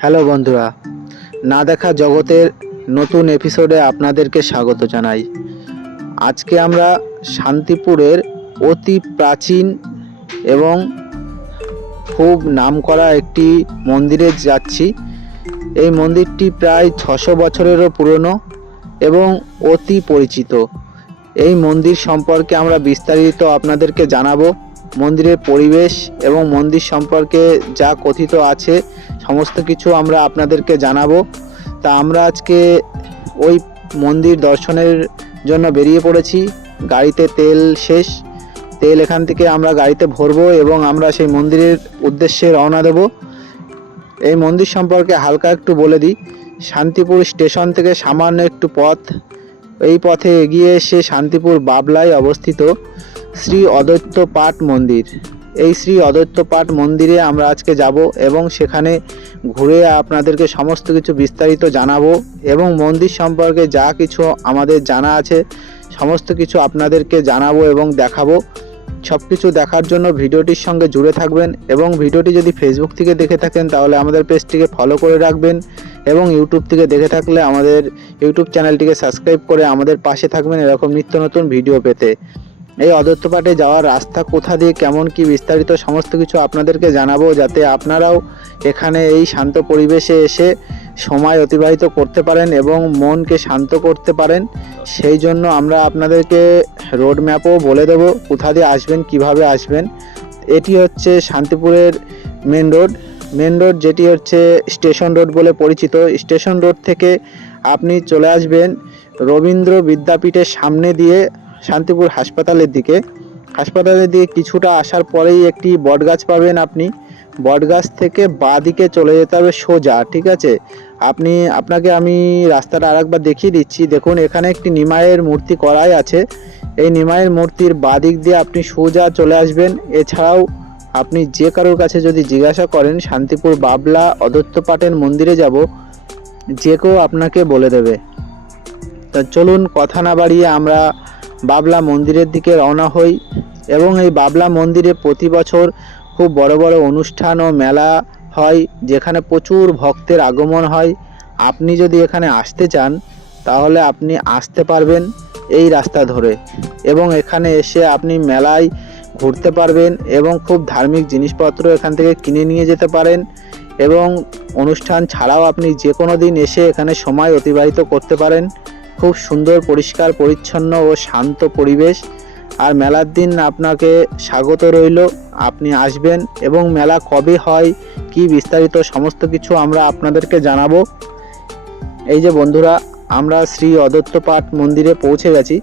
Hello বন্ধুরা, না দেখা জগতের নতুন এপিসোডে আপনাদেরকে স্বাগত জানাই। আজকে আমরা শান্তিপুরের অতি প্রাচীন এবং খুব নামকরা একটি মন্দিরে যাচ্ছি। এই মন্দিরটি প্রায় 600 বছরেরও পুরনো এবং অতি পরিচিত। এই মন্দির সম্পর্কে আমরা বিস্তারিত আপনাদেরকে জানাবো। মন্দিরের পরিবেশ এবং মন্দির সম্পর্কে যা কথিত আছে সমস্ত কিছু আমরা আপনাদেরকে জানাবো। তা আমরা আজকে ওই মন্দির দর্শনের জন্য বেরিয়ে পড়েছি। গাড়িতে তেল শেষ, তেল এখান থেকে আমরা গাড়িতে ভরবো এবং আমরা সেই মন্দিরের উদ্দেশ্যে রওনা দেব। এই মন্দির সম্পর্কে হালকা একটু বলে দিই। শান্তিপুর স্টেশন থেকে সামান্য একটু পথ, এই পথে এগিয়ে এসে শান্তিপুর বাবলায় অবস্থিত শ্রী অদ্বৈত পাঠ মন্দির। এই শ্রী অদ্বৈত পাঠ মন্দিরে আমরা আজকে যাব এবং সেখানে ঘুরে আপনাদেরকে সমস্ত কিছু বিস্তারিত জানাবো এবং মন্দির সম্পর্কে যা কিছু আমাদের জানা আছে সমস্ত কিছু আপনাদেরকে জানাবো এবং দেখাবো। সব কিছু দেখার জন্য ভিডিওটির সঙ্গে জুড়ে থাকবেন এবং ভিডিওটি যদি ফেসবুক থেকে দেখে থাকেন তাহলে আমাদের পেজটিকে ফলো করে রাখবেন এবং ইউটিউব থেকে দেখে থাকলে আমাদের ইউটিউব চ্যানেলটিকে সাবস্ক্রাইব করে আমাদের পাশে থাকবেন এরকম নিত্য নতুন ভিডিও পেতে। এই অদ্বৈত পাঠে যাওয়ার রাস্তা কোথা দিয়ে কেমন কি বিস্তারিত সমস্ত কিছু আপনাদেরকে জানাবো, যাতে আপনারাও এখানে এই শান্ত পরিবেশে এসে সময় অতিবাহিত করতে পারেন এবং মনকে শান্ত করতে পারেন। সেই জন্য আমরা আপনাদেরকে রোড ম্যাপও বলে দেব কোথা দিয়ে আসবেন, কিভাবে আসবেন। এটি হচ্ছে শান্তিপুরের মেন রোড যেটি হচ্ছে স্টেশন রোড বলে পরিচিত। স্টেশন রোড থেকে আপনি চলে আসবেন রবীন্দ্র বিদ্যাপীঠের সামনে দিয়ে শান্তিপুর হাসপাতালের দিকে কিছুটা আসার পরেই একটি বটগাছ পাবেন। আপনি বটগাছ থেকে বাঁ দিকে চলে যেতে হবে সোজা, ঠিক আছে? আপনাকে আমি রাস্তাটা আরেকবার দেখিয়ে দিচ্ছি। দেখুন, এখানে একটি নিমাইয়ের মূর্তি করাই আছে। এই নিমাইয়ের মূর্তির বাঁ দিক দিয়ে আপনি সোজা চলে আসবেন। এছাড়াও আপনি যে কারোর কাছে যদি জিজ্ঞাসা করেন শান্তিপুর বাবলা অদ্বৈত পাঠের মন্দিরে যাব, যে কেউ আপনাকে বলে দেবে। তা চলুন কথা না বাড়িয়ে আমরা বাবলা মন্দিরের দিকে রওনা হই এবং এই বাবলা মন্দিরে প্রতি বছর খুব বড় বড় অনুষ্ঠান ও মেলা হয়, যেখানে প্রচুর ভক্তের আগমন হয়। আপনি যদি এখানে আসতে চান তাহলে আপনি আসতে পারবেন এই রাস্তা ধরে এবং এখানে এসে আপনি মেলায় ঘুরতে পারবেন এবং খুব ধার্মিক জিনিসপত্র এখান থেকে কিনে নিয়ে যেতে পারেন এবং অনুষ্ঠান ছাড়াও আপনি যে কোনো দিন এসে এখানে সময় অতিবাহিত করতে পারেন। খুব সুন্দর, পরিষ্কার পরিচ্ছন্ন ও শান্ত পরিবেশ। আর মেলার দিন আপনাকে স্বাগত রইল, আপনি আসবেন এবং মেলা কবে হয় কি বিস্তারিত সমস্ত কিছু আমরা আপনাদেরকে জানাবো। এই যে বন্ধুরা, আমরা শ্রী অদ্বৈত পাঠ মন্দিরে পৌঁছে গেছি।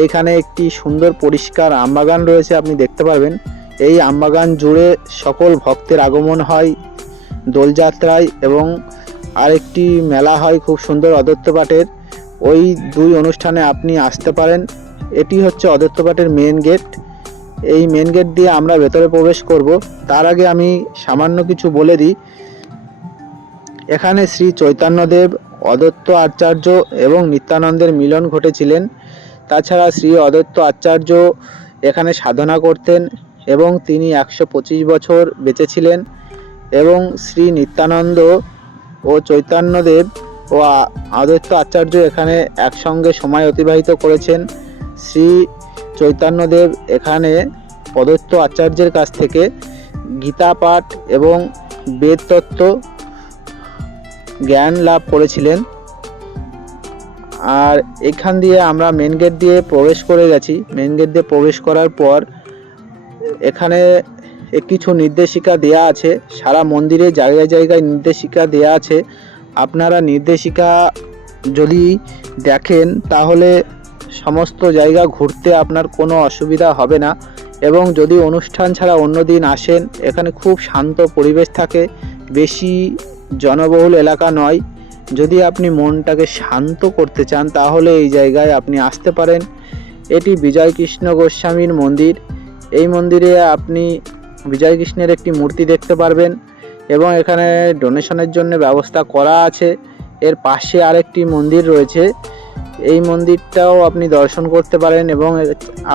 এইখানে একটি সুন্দর পরিষ্কার আমবাগান রয়েছে, আপনি দেখতে পারবেন। এই আমবাগান জুড়ে সকল ভক্তের আগমন হয় দোলযাত্রায় এবং আরেকটি মেলা হয় খুব সুন্দর অদ্বৈত পাঠের। ওই দুই অনুষ্ঠানে আপনি আসতে পারেন। এটি হচ্ছে অদ্বৈত পাঠের মেন গেট। এই মেন গেট দিয়ে আমরা ভেতরে প্রবেশ করব। তার আগে আমি সামান্য কিছু বলে দিই। এখানে শ্রী চৈতন্যদেব, অদ্বৈত আচার্য এবং নিত্যানন্দের মিলন ঘটেছিলেন। তাছাড়া শ্রী অদ্বৈত আচার্য এখানে সাধনা করতেন এবং তিনি 125 বছর বেঁচে ছিলেন এবং শ্রী নিত্যানন্দ ও চৈতন্যদেব ও অদ্বৈত আচার্য এখানে একসঙ্গে সময় অতিবাহিত করেছেন। শ্রী চৈতন্যদেব এখানে অদ্বৈত আচার্যের কাছ থেকে গীতা পাঠ এবং বেদতত্ত্ব জ্ঞান লাভ করেছিলেন। আর এখান দিয়ে আমরা মেন গেট দিয়ে প্রবেশ করে গেছি। মেন গেট দিয়ে প্রবেশ করার পর এখানে কিছু নির্দেশিকা দেয়া আছে। সারা মন্দিরে জায়গায় জায়গায় নির্দেশিকা দেয়া আছে। আপনারা নির্দেশিকা যদি দেখেন তাহলে সমস্ত জায়গা ঘুরতে আপনার কোনো অসুবিধা হবে না এবং যদি অনুষ্ঠান ছাড়া অন্য দিন আসেন এখানে খুব শান্ত পরিবেশ থাকে, বেশি জনবহুল এলাকা নয়। যদি আপনি মনটাকে শান্ত করতে চান তাহলে এই জায়গায় আপনি আসতে পারেন। এটি বিজয় কৃষ্ণ গোস্বামীর মন্দির। এই মন্দিরে আপনি বিজয় কৃষ্ণের একটি মূর্তি দেখতে পারবেন এবং এখানে ডোনেশনের জন্য ব্যবস্থা করা আছে। এর পাশে আরেকটি মন্দির রয়েছে, এই মন্দিরটাও আপনি দর্শন করতে পারেন এবং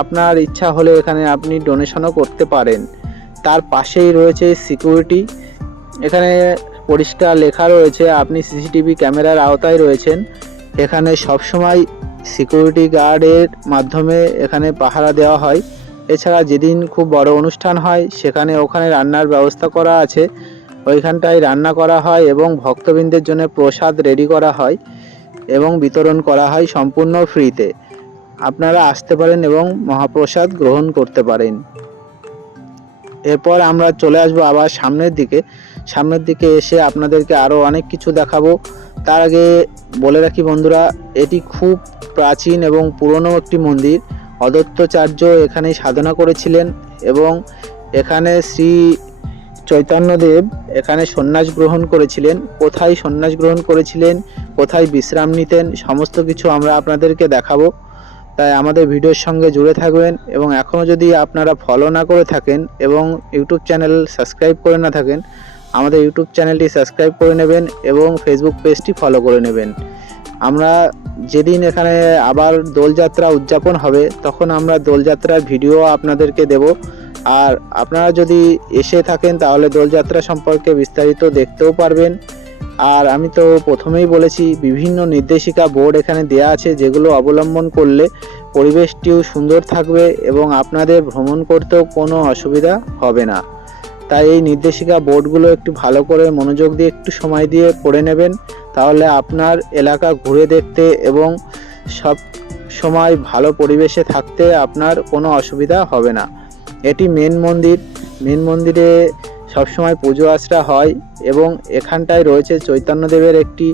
আপনার ইচ্ছা হলে এখানে আপনি ডোনেশনও করতে পারেন। তার পাশেই রয়েছে সিকিউরিটি। এখানে পরিষ্কার লেখা রয়েছে আপনি সিসিটিভি ক্যামেরার আওতায় রয়েছেন। এখানে সবসময় সিকিউরিটি গার্ডের মাধ্যমে এখানে পাহারা দেওয়া হয়। এছাড়া যেদিন খুব বড় অনুষ্ঠান হয় ওখানে রান্নার ব্যবস্থা করা আছে, ওইখানটায় রান্না করা হয় এবং ভক্তবৃন্দের জন্য প্রসাদ রেডি করা হয় এবং বিতরণ করা হয় সম্পূর্ণ ফ্রিতে। আপনারা আসতে পারেন এবং মহাপ্রসাদ গ্রহণ করতে পারেন। এরপর আমরা চলে আসবো আবার সামনের দিকে এসে আপনাদেরকে আরও অনেক কিছু দেখাবো। তার আগে বলে রাখি বন্ধুরা, এটি খুব প্রাচীন এবং পুরনো একটি মন্দির। অদ্বৈতাচার্য এখানে সাধনা করেছিলেন এবং এখানে শ্রী চৈতন্যদেব এখানে সন্ন্যাস গ্রহণ করেছিলেন। কোথায় সন্ন্যাস গ্রহণ করেছিলেন, কোথায় বিশ্রাম নিতেন, সমস্ত কিছু আমরা আপনাদেরকে দেখাবো। তাই আমাদের ভিডিওর সঙ্গে জুড়ে থাকবেন এবং এখনও যদি আপনারা ফলো না করে থাকেন এবং ইউটিউব চ্যানেল সাবস্ক্রাইব করে না থাকেন, আমাদের ইউটিউব চ্যানেলটি সাবস্ক্রাইব করে নেবেন এবং ফেসবুক পেজটি ফলো করে নেবেন। আমরা যেদিন এখানে আবার দোলযাত্রা উদযাপন হবে তখন আমরা দোলযাত্রার ভিডিও আপনাদেরকে দেব। আর আপনারা যদি এসে থাকেন তাহলে দোলযাত্রা সম্পর্কে বিস্তারিত দেখতেও পারবেন। আর আমি তো প্রথমেই বলেছি বিভিন্ন নির্দেশিকা বোর্ড এখানে দেয়া আছে, যেগুলো অবলম্বন করলে পরিবেশটিও সুন্দর থাকবে এবং আপনাদের ভ্রমণ করতেও কোনো অসুবিধা হবে না। তাই এই নির্দেশিকা বোর্ডগুলো একটু ভালো করে মনোযোগ দিয়ে একটু সময় দিয়ে পড়ে নেবেন, তাহলে আপনার এলাকা ঘুরে দেখতে এবং সব সময় ভালো পরিবেশে থাকতে আপনার কোনো অসুবিধা হবে না। এটি মেন মন্দিরে সবসময় পুজো আচরা হয় এবং এখানটায় রয়েছে চৈতন্যদেবের একটি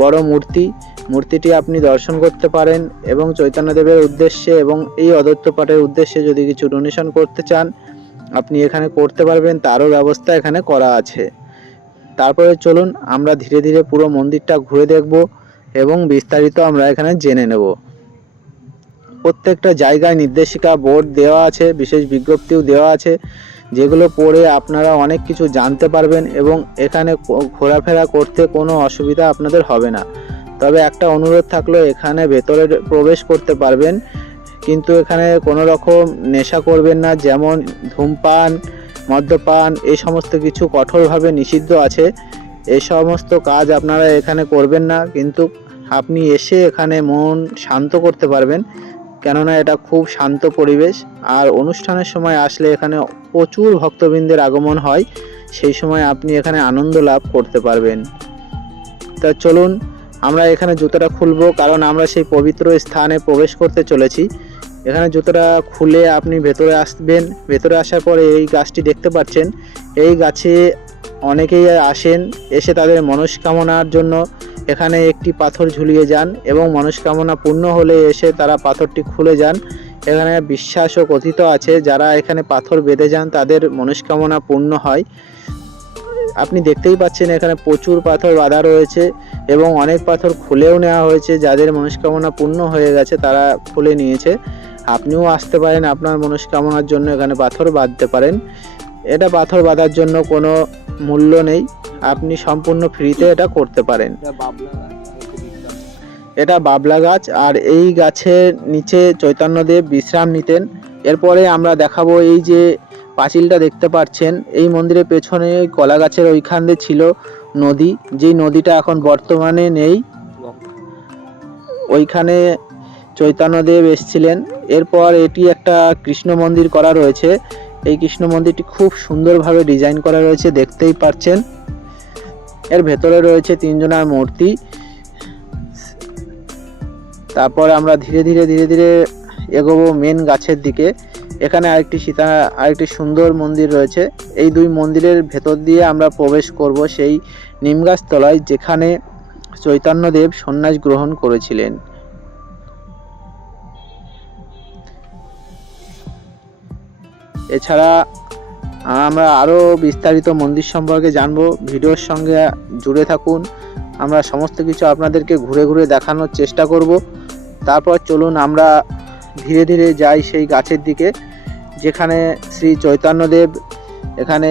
বড় মূর্তিটি আপনি দর্শন করতে পারেন এবং চৈতন্যদেবের উদ্দেশ্যে এবং এই অদ্বৈত পাঠের উদ্দেশ্যে যদি কিছু ডোনেশন করতে চান আপনি এখানে করতে পারবেন, তারও ব্যবস্থা এখানে করা আছে। তারপরে চলুন আমরা ধীরে ধীরে পুরো মন্দিরটা ঘুরে দেখব এবং বিস্তারিত আমরা এখানে জেনে নেব। প্রত্যেকটা জায়গায় নির্দেশিকা বোর্ড দেওয়া আছে, বিশেষ বিজ্ঞপ্তিও দেওয়া আছে, যেগুলো পড়ে আপনারা অনেক কিছু জানতে পারবেন এবং এখানে ঘোরাফেরা করতে কোনো অসুবিধা আপনাদের হবে না। তবে একটা অনুরোধ থাকলো, এখানে ভেতরে প্রবেশ করতে পারবেন কিন্তু এখানে কোনো রকম নেশা করবেন না, যেমন ধূমপান, মদ্যপান, এই সমস্ত কিছু কঠোরভাবে নিষিদ্ধ আছে। এই সমস্ত কাজ আপনারা এখানে করবেন না, কিন্তু আপনি এসে এখানে মন শান্ত করতে পারবেন, কেননা এটা খুব শান্ত পরিবেশ। আর অনুষ্ঠানের সময় আসলে এখানে প্রচুর ভক্তবৃন্দের আগমন হয়, সেই সময় আপনি এখানে আনন্দ লাভ করতে পারবেন। তা চলুন আমরা এখানে জুতোটা খুলবো, কারণ আমরা সেই পবিত্র স্থানে প্রবেশ করতে চলেছি। এখানে জুতোটা খুলে আপনি ভেতরে আসবেন। ভেতরে আসার পরে এই গাছটি দেখতে পাচ্ছেন, এই গাছে অনেকেই আসেন, এসে তাদের মনস্কামনার জন্য এখানে একটি পাথর ঝুলিয়ে যান এবং মনস্কামনা পূর্ণ হলে এসে তারা পাথরটি খুলে যান। এখানে বিশ্বাস ও কথিত আছে, যারা এখানে পাথর বেঁধে যান তাদের মনস্কামনা পূর্ণ হয়। আপনি দেখতেই পাচ্ছেন এখানে প্রচুর পাথর বাঁধা রয়েছে এবং অনেক পাথর খুলেও নেওয়া হয়েছে, যাদের মনস্কামনা পূর্ণ হয়ে গেছে তারা খুলে নিয়েছে। আপনিও আসতে পারেন, আপনার মনস্কামনার জন্য এখানে পাথর বাঁধতে পারেন। এটা পাথর বাঁধার জন্য কোনো মূল্য নেই, আপনি সম্পূর্ণ ফ্রিতে এটা করতে পারেন। এটা বাবলা গাছ, আর এই গাছের নিচে চৈতন্যদেব বিশ্রাম নিতেন। এরপরে আমরা দেখাবো এই যে পাঁচিলটা দেখতে পাচ্ছেন, এই মন্দিরের পেছনে ওই কলা গাছের ওইখান দিয়ে ছিল নদী, যেই নদীটা এখন বর্তমানে নেই, ওইখানে চৈতন্যদেব এসেছিলেন। এরপর এটি একটা কৃষ্ণ মন্দির করা রয়েছে, এই কৃষ্ণ মন্দিরটি খুব সুন্দরভাবে ডিজাইন করা রয়েছে, দেখতেই পাচ্ছেন। এর ভেতরে রয়েছে তিনজনের মূর্তি। তারপর আমরা ধীরে ধীরে এগোবো মেন গাছের দিকে। এখানে আরেকটি সুন্দর মন্দির রয়েছে। এই দুই মন্দিরের ভেতর দিয়ে আমরা প্রবেশ করব সেই নিম গাছ তলায়, যেখানে চৈতন্যদেব সন্ন্যাস গ্রহণ করেছিলেন। এছাড়া আমরা আরও বিস্তারিত মন্দির সম্পর্কে জানবো, ভিডিওর সঙ্গে জুড়ে থাকুন। আমরা সমস্ত কিছু আপনাদেরকে ঘুরে ঘুরে দেখানোর চেষ্টা করব। তারপর চলুন আমরা ধীরে ধীরে যাই সেই গাছের দিকে, যেখানে শ্রী চৈতন্যদেব এখানে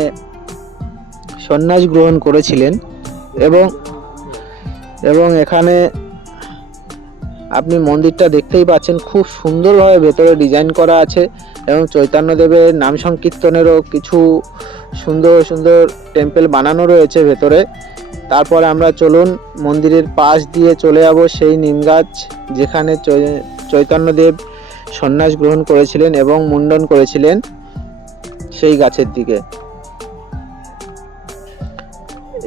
সন্ন্যাস গ্রহণ করেছিলেন এবং এখানে আপনি মন্দিরটা দেখতেই পাচ্ছেন, খুব সুন্দরভাবে ভেতরে ডিজাইন করা আছে এবং চৈতন্যদেবের নাম সংকীর্তনেরও কিছু সুন্দর সুন্দর টেম্পল বানানো রয়েছে ভেতরে। তারপর আমরা চলুন মন্দিরের পাশ দিয়ে চলে যাব সেই নিম গাছ যেখানে চৈতন্যদেব সন্ন্যাস গ্রহণ করেছিলেন এবং মুন্ডন করেছিলেন, সেই গাছের দিকে।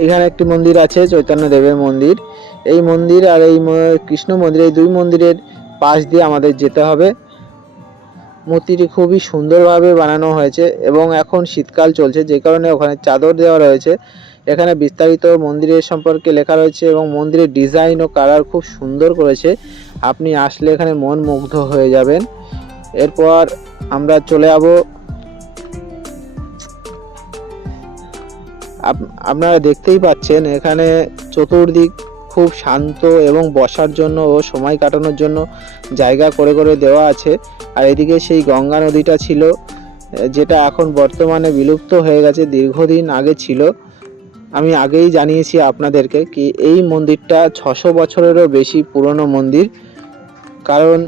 এখানে একটি মন্দির আছে, চৈতন্যদেবের মন্দির। এই মন্দির আর এই কৃষ্ণ মন্দির, এই দুই মন্দিরের পাশ দিয়ে আমাদের যেতে হবে। মূর্তিটি খুবই সুন্দরভাবে বানানো হয়েছে এবং এখন শীতকাল চলছে, যে কারণে ওখানে চাদর দেওয়া রয়েছে। এখানে বিস্তারিত মন্দিরের সম্পর্কে লেখা রয়েছে এবং মন্দিরের ডিজাইন ও কালার খুব সুন্দর করেছে। আপনি আসলে এখানে মন মুগ্ধ হয়ে যাবেন। এরপর আমরা চলে যাব, আপনারা দেখতেই পাচ্ছেন এখানে চতুর্দিক খুব শান্ত এবং বসার জন্য ও সময় কাটানোর জন্য জায়গা করে করে দেওয়া আছে। আর এদিকে সেই গঙ্গা নদীটা ছিল, যেটা এখন বর্তমানে বিলুপ্ত হয়ে গেছে, দীর্ঘদিন আগে ছিল। আমি আগেই জানিয়েছি আপনাদেরকে কি এই মন্দিরটা 600 বছরেরও বেশি পুরনো মন্দির। কারণ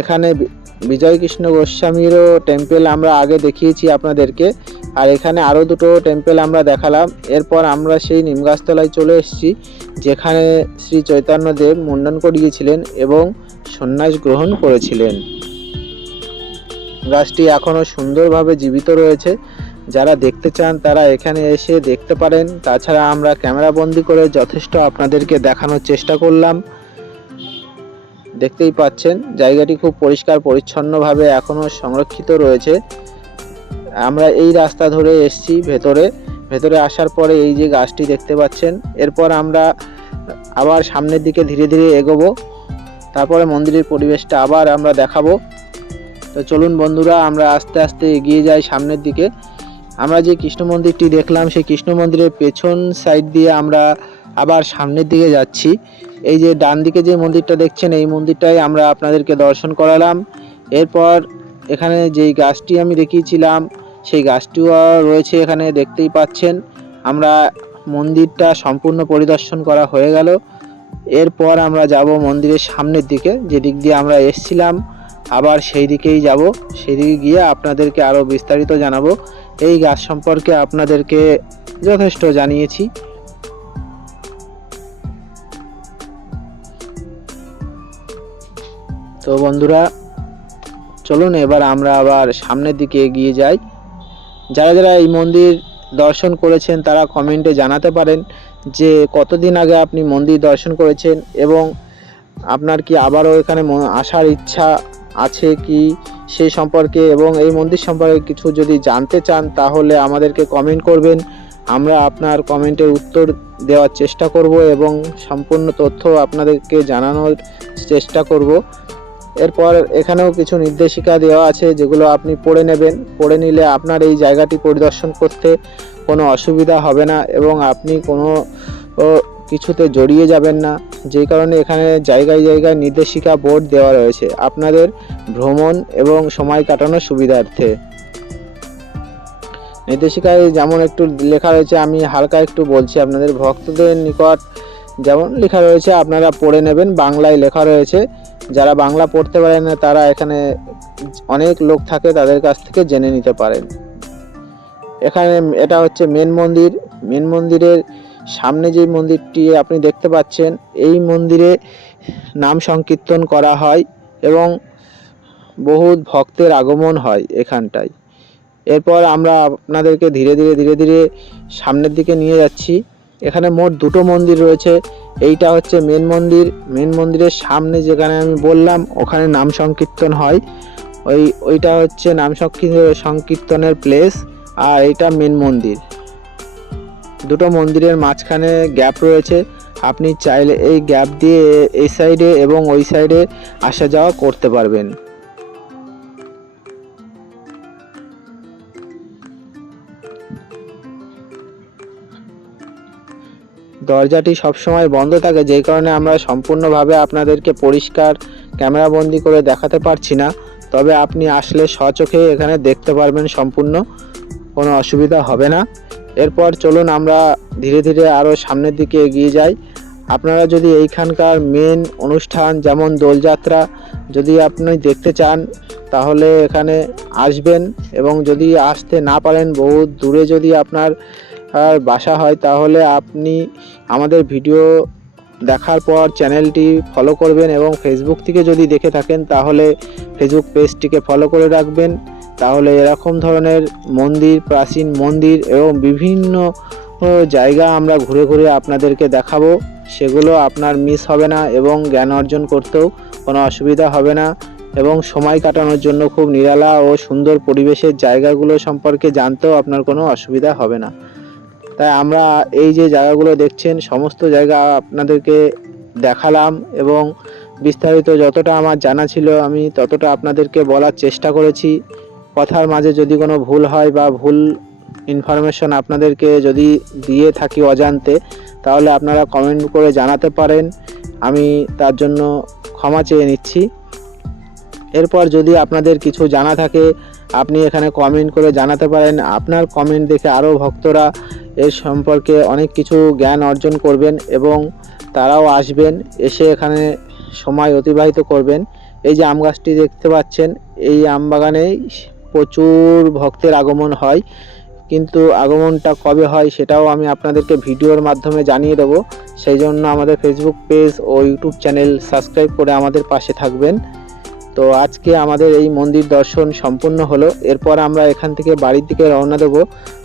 এখানে বিজয় কৃষ্ণ গোস্বামীরও টেম্পেল আমরা আগে দেখিয়েছি আপনাদেরকে, আর এখানে আরও দুটো টেম্পেল আমরা দেখালাম। এরপর আমরা সেই নিমগাছতলায় চলে এসেছি, যেখানে শ্রী চৈতন্যদেব মুন্ডন করিয়েছিলেন এবং সন্ন্যাস গ্রহণ করেছিলেন। গাছটি এখনও সুন্দরভাবে জীবিত রয়েছে। যারা দেখতে চান তারা এখানে এসে দেখতে পারেন। তাছাড়া আমরা ক্যামেরা বন্দি করে যথেষ্ট আপনাদেরকে দেখানোর চেষ্টা করলাম। দেখতেই পাচ্ছেন জায়গাটি খুব পরিষ্কার পরিচ্ছন্নভাবে এখনও সংরক্ষিত রয়েছে। আমরা এই রাস্তা ধরে এসেছি ভেতরে আসার পরে এই যে গাছটি দেখতে পাচ্ছেন। এরপর আমরা আবার সামনের দিকে ধীরে ধীরে এগোবো, তারপরে মন্দিরের পরিবেশটা আবার আমরা দেখাবো। তো চলুন বন্ধুরা, আমরা আস্তে আস্তে এগিয়ে যাই সামনের দিকে। আমরা যে কৃষ্ণ মন্দিরটি দেখলাম, সেই কৃষ্ণ মন্দিরের পেছন সাইড দিয়ে আমরা আবার সামনের দিকে যাচ্ছি। এই যে ডান দিকে যে মন্দিরটা দেখছেন, এই মন্দিরটাই আমরা আপনাদেরকে দর্শন করালাম। এরপর এখানে যেই গাছটি আমি দেখিয়েছিলাম, সেই গাছটিও রয়েছে এখানে, দেখতেই পাচ্ছেন। আমরা মন্দিরটা সম্পূর্ণ পরিদর্শন করা হয়ে গেল। এরপর আমরা যাব মন্দিরের সামনের দিকে, যেদিক দিয়ে আমরা এসেছিলাম আবার সেই দিকেই যাব। সেই দিকে গিয়ে আপনাদেরকে আরও বিস্তারিত জানাবো। এই গাছ সম্পর্কে আপনাদেরকে যথেষ্ট জানিয়েছি। তো বন্ধুরা চলুন এবার আমরা আবার সামনের দিকে এগিয়ে যাই। যারা যারা এই মন্দির দর্শন করেছেন তারা কমেন্টে জানাতে পারেন যে কতদিন আগে আপনি মন্দির দর্শন করেছেন এবং আপনার কি আবারও এখানে আসার ইচ্ছা আছে কি সেই সম্পর্কে, এবং এই মন্দির সম্পর্কে কিছু যদি জানতে চান তাহলে আমাদেরকে কমেন্ট করবেন। আমরা আপনার কমেন্টের উত্তর দেওয়ার চেষ্টা করব এবং সম্পূর্ণ তথ্য আপনাদেরকে জানানোর চেষ্টা করব। এরপর এখানেও কিছু নির্দেশিকা দেওয়া আছে, যেগুলো আপনি পড়ে নেবেন। পড়ে নিলে আপনার এই জায়গাটি পরিদর্শন করতে কোনো অসুবিধা হবে না এবং আপনি কোনো কিছুতে জড়িয়ে যাবেন না। যেই কারণে এখানে জায়গায় জায়গায় নির্দেশিকা বোর্ড দেওয়া রয়েছে আপনাদের ভ্রমণ এবং সময় কাটানোর সুবিধার্থে। নির্দেশিকায় যেমন একটু লেখা রয়েছে, আমি হালকা একটু বলছি আপনাদের। ভক্তদের নিকট যেমন লেখা রয়েছে আপনারা পড়ে নেবেন, বাংলায় লেখা রয়েছে। যারা বাংলা পড়তে পারেন না তারা এখানে অনেক লোক থাকে, তাদের কাছ থেকে জেনে নিতে পারেন। এখানে এটা হচ্ছে মেন মন্দির। মেন মন্দিরের সামনে যে মন্দিরটি আপনি দেখতে পাচ্ছেন, এই মন্দিরে নাম সংকীর্তন করা হয় এবং বহুত ভক্তের আগমন হয় এখানটায়। এরপর আমরা আপনাদেরকে ধীরে ধীরে সামনের দিকে নিয়ে যাচ্ছি। এখানে মোট দুটো মন্দির রয়েছে। এইটা হচ্ছে মেন মন্দির। মেন মন্দিরের সামনে যেখানে আমি বললাম ওখানে নাম সংকীর্তন হয়, ওইটা হচ্ছে নাম সংকীর্তনের প্লেস, আর এটা মেন মন্দির। দুটো মন্দিরের মাঝখানে গ্যাপ রয়েছে। আপনি চাইলে এই গ্যাপ দিয়ে এই সাইডে এবং ওই সাইডে আসা যাওয়া করতে পারবেন। দরজাটি সবসময় বন্ধ থাকে, যেই কারণে আমরা সম্পূর্ণভাবে আপনাদেরকে পরিষ্কার ক্যামেরা বন্দি করে দেখাতে পারছি না। তবে আপনি আসলে স্বচোখে এখানে দেখতে পারবেন, সম্পূর্ণ কোনো অসুবিধা হবে না। এরপর চলুন আমরা ধীরে ধীরে আরও সামনের দিকে এগিয়ে যাই। আপনারা যদি এইখানকার মেন অনুষ্ঠান যেমন দোলযাত্রা যদি আপনি দেখতে চান তাহলে এখানে আসবেন, এবং যদি আসতে না পারেন, বহু দূরে যদি আপনার আর বাসা হয়, তাহলে আপনি আমাদের ভিডিও দেখার পর চ্যানেলটি ফলো করবেন এবং ফেসবুক থেকে যদি দেখে থাকেন তাহলে ফেসবুক পেজটিকে ফলো করে রাখবেন। তাহলে এরকম ধরনের মন্দির, প্রাচীন মন্দির এবং বিভিন্ন জায়গা আমরা ঘুরে ঘুরে আপনাদেরকে দেখাবো। সেগুলো আপনার মিস হবে না এবং জ্ঞান অর্জন করতেও কোনো অসুবিধা হবে না এবং সময় কাটানোর জন্য খুব নিরালা ও সুন্দর পরিবেশের জায়গাগুলো সম্পর্কে জানতেও আপনার কোনো অসুবিধা হবে না। তাই আমরা এই যে জায়গাগুলো দেখছেন সমস্ত জায়গা আপনাদেরকে দেখালাম এবং বিস্তারিত যতটা আমার জানা ছিল আমি ততটা আপনাদেরকে বলার চেষ্টা করেছি। কথার মাঝে যদি কোনো ভুল হয় বা ভুল ইনফরমেশন আপনাদেরকে যদি দিয়ে থাকি অজান্তে, তাহলে আপনারা কমেন্ট করে জানাতে পারেন, আমি তার জন্য ক্ষমা চেয়ে নিচ্ছি। এরপর যদি আপনাদের কিছু জানা থাকে আপনি এখানে কমেন্ট করে জানাতে পারেন। আপনার কমেন্ট দেখে আরও ভক্তরা এর সম্পর্কে অনেক কিছু জ্ঞান অর্জন করবেন এবং তারাও আসবেন, এসে এখানে সময় অতিবাহিত করবেন। এই যে আম গাছটি দেখতে পাচ্ছেন, এই আম বাগানেই প্রচুর ভক্তের আগমন হয়, কিন্তু আগমনটা কবে হয় সেটাও আমি আপনাদেরকে ভিডিওর মাধ্যমে জানিয়ে দেবো। সেই জন্য আমাদের ফেসবুক পেজ ও ইউটিউব চ্যানেল সাবস্ক্রাইব করে আমাদের পাশে থাকবেন। তো আজকে আমাদের এই মন্দির দর্শন সম্পূর্ণ হলো। এরপর আমরা এখান থেকে বাড়ির দিকে রওনা দেব।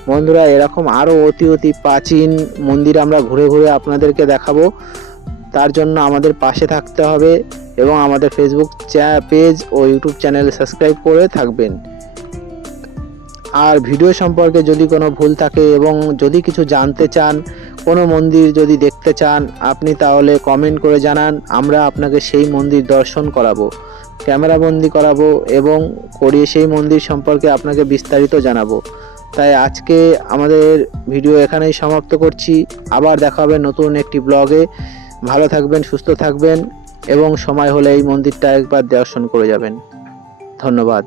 বন্ধুরা, এরকম আরও অতি প্রাচীন মন্দির আমরা ঘুরে ঘুরে আপনাদেরকে দেখাবো। তার জন্য আমাদের পাশে থাকতে হবে এবং আমাদের ফেসবুক পেজ ও ইউটিউব চ্যানেল সাবস্ক্রাইব করে থাকবেন। আর ভিডিও সম্পর্কে যদি কোনো ভুল থাকে এবং যদি কিছু জানতে চান, কোনো মন্দির যদি দেখতে চান আপনি, তাহলে কমেন্ট করে জানান, আমরা আপনাকে সেই মন্দির দর্শন করাবো, ক্যামেরাবন্দি করাবো এবং করিয়ে সেই মন্দির সম্পর্কে আপনাকে বিস্তারিত জানাবো। তাই আজকে আমাদের ভিডিও এখানেই সমাপ্ত করছি। আবার দেখা হবে নতুন একটি ব্লগে। ভালো থাকবেন, সুস্থ থাকবেন এবং সময় হলে এই মন্দিরটা একবার দর্শন করে যাবেন। ধন্যবাদ।